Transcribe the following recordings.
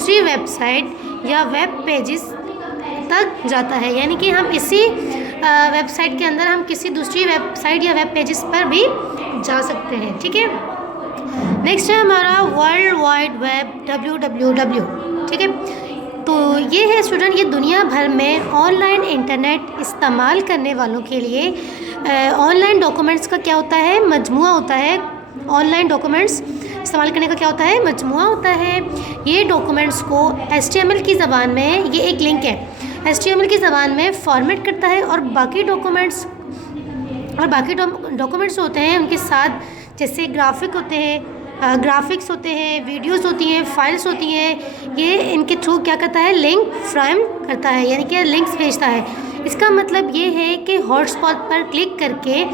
दूसरी वेबसाइट या web pages तक जाता है, यानी कि हम इसी वेबसाइट के अंदर हम किसी दूसरी वेबसाइट या वेब पेजेस पर भी जा सकते हैं। ठीक है, नेक्स्ट है हमारा वर्ल्ड वाइड वेब WWW। ठीक है, तो ये है स्टूडेंट, ये दुनिया भर में ऑनलाइन इंटरनेट इस्तेमाल करने वालों के लिए ऑनलाइन डॉक्यूमेंट्स का क्या होता है, मजमुआ होता है। ऑनलाइन डॉक्यूमेंट्स इस्तेमाल करने का क्या होता है, मजमुआ होता है। ये डॉक्यूमेंट्स को HTML की ज़बान में, ये एक लिंक है, HTML की ज़बान में फॉर्मेट करता है और बाकी डॉक्यूमेंट्स होते हैं उनके साथ, जैसे ग्राफिक्स होते हैं, वीडियोस होती हैं, फाइल्स होती हैं, ये इनके थ्रू क्या करता है, लिंक फ्रेम करता है, यानी कि लिंक्स भेजता है। इसका मतलब ये है कि हॉटस्पॉट पर क्लिक करके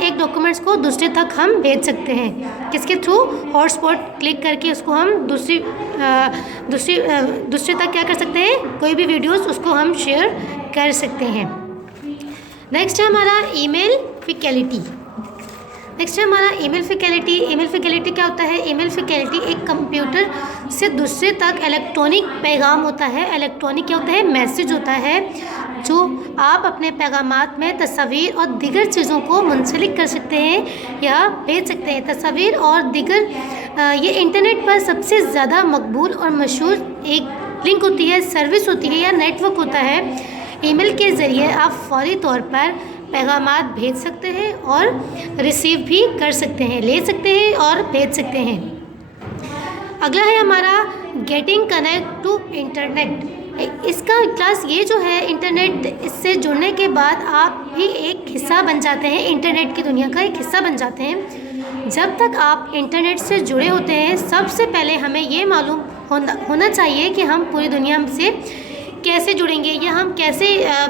एक डॉक्यूमेंट्स को दूसरे तक हम भेज सकते हैं। किसके थ्रू, हॉटस्पॉट क्लिक करके उसको हम दूसरे तक क्या कर सकते हैं, कोई भी वीडियोस उसको हम शेयर कर सकते हैं। नेक्स्ट है हमारा ईमेल फैसिलिटी। ईमेल फैसिलिटी क्या होता है, ईमेल फैसिलिटी एक कंप्यूटर से दूसरे तक इलेक्ट्रॉनिक पैगाम होता है। इलेक्ट्रॉनिक क्या होता है, मैसेज होता है, जो आप अपने पैगामात में तस्वीर और दीगर चीज़ों को मुंसलिक कर सकते हैं या भेज सकते हैं। तस्वीर और दीगर ये इंटरनेट पर सबसे ज़्यादा मकबूल और मशहूर एक लिंक होती है, सर्विस होती है या नेटवर्क होता है। ईमेल के ज़रिए आप फौरी तौर पर पैगामात भेज सकते हैं और रिसीव भी कर सकते हैं, ले सकते हैं और भेज सकते हैं। अगला है हमारा गेटिंग कनेक्ट टू इंटरनेट। इसका क्लास ये जो है, इंटरनेट, इससे जुड़ने के बाद आप भी एक हिस्सा बन जाते हैं, इंटरनेट की दुनिया का एक हिस्सा बन जाते हैं। जब तक आप इंटरनेट से जुड़े होते हैं, सबसे पहले हमें ये मालूम होना चाहिए कि हम पूरी दुनिया से कैसे जुड़ेंगे या हम कैसे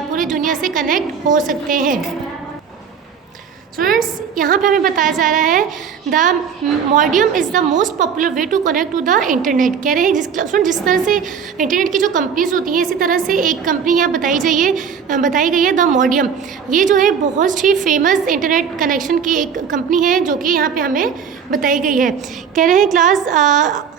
पूरी दुनिया से कनेक्ट हो सकते हैं। स्टूडेंट्स, यहाँ पे हमें बताया जा रहा है the modem is the most popular way to connect to the internet. कह रहे हैं जिस तरह से इंटरनेट की जो कंपनीज होती हैं, इसी तरह से एक कंपनी यहाँ बताई गई है द मॉडियम। ये जो है बहुत ही फेमस इंटरनेट कनेक्शन की एक कंपनी है, जो कि यहाँ पे हमें बताई गई है। कह रहे हैं क्लास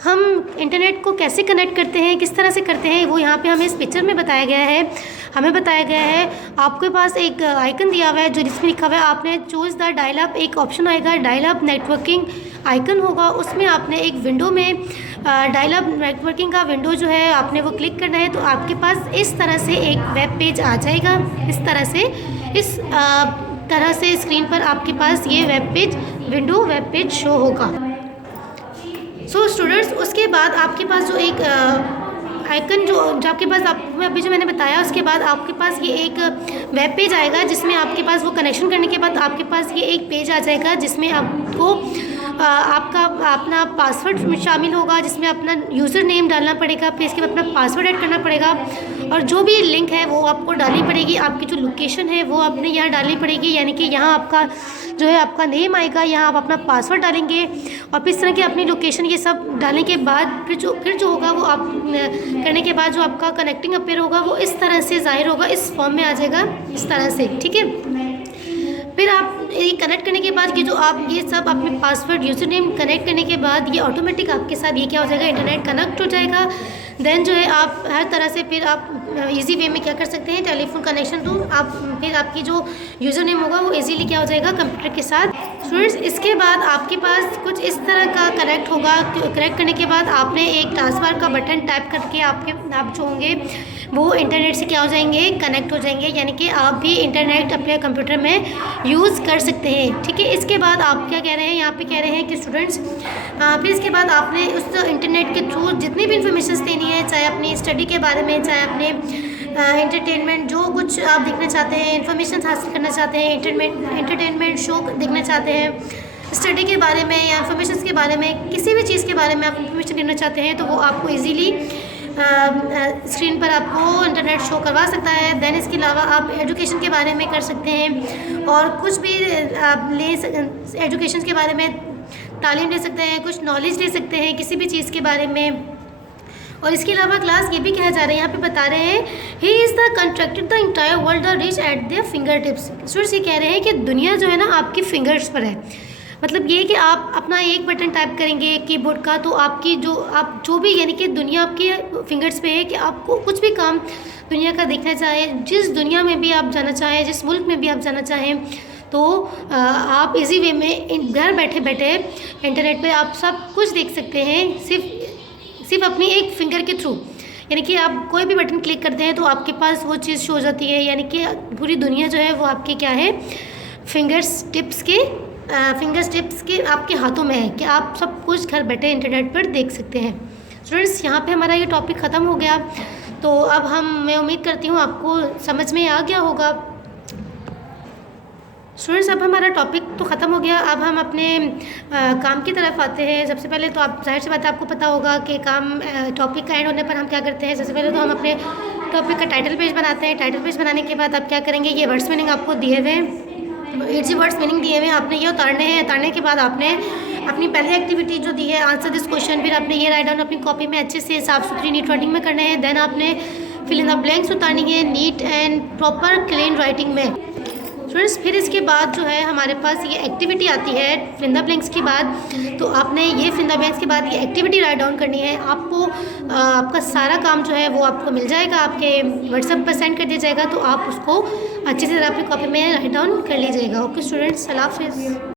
हम इंटरनेट को कैसे कनेक्ट करते हैं, किस तरह से करते हैं, वो यहाँ पे हमें इस पिक्चर में बताया गया है। हमें बताया गया है, आपके पास एक आइकन दिया हुआ है जो जिसमें लिखा हुआ है आपने चूज़ द डायल अप, एक ऑप्शन आएगा डायल अप नेटवर्किंग आइकन होगा, उसमें आपने एक विंडो में डायल अप नेटवर्किंग का विंडो जो है आपने वो क्लिक करना है, तो आपके पास इस तरह से एक वेब पेज आ जाएगा। इस तरह से स्क्रीन पर आपके पास ये वेब पेज शो होगा। सो स्टूडेंट्स, उसके बाद आपके पास जो एक आइकन जो आपके पास अभी जो मैंने बताया, उसके बाद आपके पास ये एक वेब पेज आएगा, जिसमें आपके पास वो कनेक्शन करने के बाद आपके पास ये एक पेज आ जाएगा, जिसमें आपको आपका अपना पासवर्ड शामिल होगा, जिसमें अपना यूज़र नेम डालना पड़ेगा, फिर इसके बाद अपना पासवर्ड ऐड करना पड़ेगा, और जो भी लिंक है वो आपको डालनी पड़ेगी। आपकी जो लोकेशन है वो आपने यहाँ डालनी पड़ेगी, यानी कि यहाँ आपका जो है आपका नेम आएगा, यहाँ आप अपना पासवर्ड डालेंगे, और फिर इस तरह की अपनी लोकेशन ये सब डालने के बाद फिर जो होगा वो आप करने के बाद जो आपका कनेक्टिंग अपीयर होगा वो इस तरह से ज़ाहिर होगा, इस फॉर्म में आ जाएगा, इस तरह से। ठीक है, फिर आप ये कनेक्ट करने के बाद ये जो आप ये सब अपने पासवर्ड यूज़र नेम कनेक्ट करने के बाद ये ऑटोमेटिक आपके साथ ये क्या हो जाएगा, इंटरनेट कनेक्ट हो जाएगा। देन जो है आप हर तरह से फिर आप इजी वे में क्या कर सकते हैं, टेलीफोन कनेक्शन थ्रू आप फिर आपकी जो यूज़र नेम होगा वो इजीली क्या हो जाएगा कंप्यूटर के साथ। स्टूडेंट्स, इसके बाद आपके पास कुछ इस तरह का कनेक्ट होगा। कनेक्ट करने के बाद आपने एक टास्क का बटन टाइप करके आप जो होंगे वो इंटरनेट से क्या हो जाएंगे, कनेक्ट हो जाएंगे, यानी कि आप भी इंटरनेट अपने कंप्यूटर में यूज़ कर सकते हैं। ठीक है, इसके बाद आप क्या कह रहे हैं, यहाँ पे कह रहे हैं कि स्टूडेंट्स फिर इसके बाद आपने उस इंटरनेट के थ्रू जितनी भी इंफॉर्मेशन देनी है, चाहे अपनी स्टडी के बारे में, चाहे अपने एंटरटेनमेंट जो कुछ आप देखना चाहते हैं, इंफॉर्मेशन हासिल करना चाहते हैं, एंटरटेनमेंट शो देखना चाहते हैं, स्टडी के बारे में या इंफॉर्मेशन के बारे में, किसी भी चीज़ के बारे में आप इंफॉर्मेशन देना चाहते हैं, तो वो आपको ईजीली स्क्रीन पर आपको इंटरनेट शो करवा सकता है। देन इसके अलावा आप एजुकेशन के बारे में कर सकते हैं, और कुछ भी आप एजुकेशन के बारे में तालीम ले सकते हैं, कुछ नॉलेज ले सकते हैं किसी भी चीज़ के बारे में। और इसके अलावा क्लास ये भी कहा जा रहा है, यहाँ पे बता रहे हैं he is the constructed the entire world the reach at there finger tips. Students ये कह रहे हैं कि दुनिया जो है ना आपकी फिंगर्स पर है। मतलब ये कि आप अपना एक बटन टाइप करेंगे कीबोर्ड का तो आपकी आप जो भी यानी कि दुनिया आपके फिंगर्स पे है कि आपको कुछ भी काम दुनिया का देखना चाहें, जिस दुनिया में भी आप जाना चाहें, जिस मुल्क में भी आप जाना चाहें, तो आप इजी वे में घर बैठे बैठे इंटरनेट पे आप सब कुछ देख सकते हैं सिर्फ अपनी एक फिंगर के थ्रू। यानी कि आप कोई भी बटन क्लिक करते हैं तो आपके पास वो चीज़ शो हो जाती है, यानी कि पूरी दुनिया जो है वो आपके क्या है, फिंगर्स टिप्स के आपके हाथों में है कि आप सब कुछ घर बैठे इंटरनेट पर देख सकते हैं। स्टूडेंट्स, यहाँ पे हमारा ये टॉपिक ख़त्म हो गया। तो अब मैं उम्मीद करती हूँ आपको समझ में आ गया होगा। स्टूडेंट्स, अब हमारा टॉपिक तो ख़त्म हो गया, अब हम अपने काम की तरफ आते हैं। सबसे पहले तो आप जाहिर सी बात है आपको पता होगा कि टॉपिक का एंड होने पर हम क्या करते हैं। सबसे पहले तो हम अपने टॉपिक का टाइटल पेज बनाते हैं। टाइटल पेज बनाने के बाद आप क्या करेंगे, ये वर्ड्स मीनिंग आपको दिए हुए हैं, 8 वर्ड्स मीनिंग दिए हुए हैं, आपने ये उतारने हैं। उतारने के बाद आपने अपनी पहली एक्टिविटी जो दी है, आंसर दिस क्वेश्चन, फिर आपने ये राइट डाउन अपनी कॉपी में अच्छे से साफ़ सुथरी नीट राइटिंग में करना है। देन आपने फिल इन द ब्लैंक्स उतारनी है neat and proper clean writing में। स्टूडेंट्स, फिर इसके बाद जो है हमारे पास ये एक्टिविटी आती है फिल इन द ब्लैंक्स के बाद। तो आपने ये फिल इन द ब्लैंक्स के बाद ये एक्टिविटी राइट डाउन करनी है। आपको आपका सारा काम जो है वो आपको मिल जाएगा, आपके व्हाट्सएप पर सेंड कर दिया जाएगा, तो आप उसको अच्छे से अपनी कॉपी में राइट डाउन कर लीजिएगा। ओके स्टूडेंट्स, अल्लाह हाफिज़।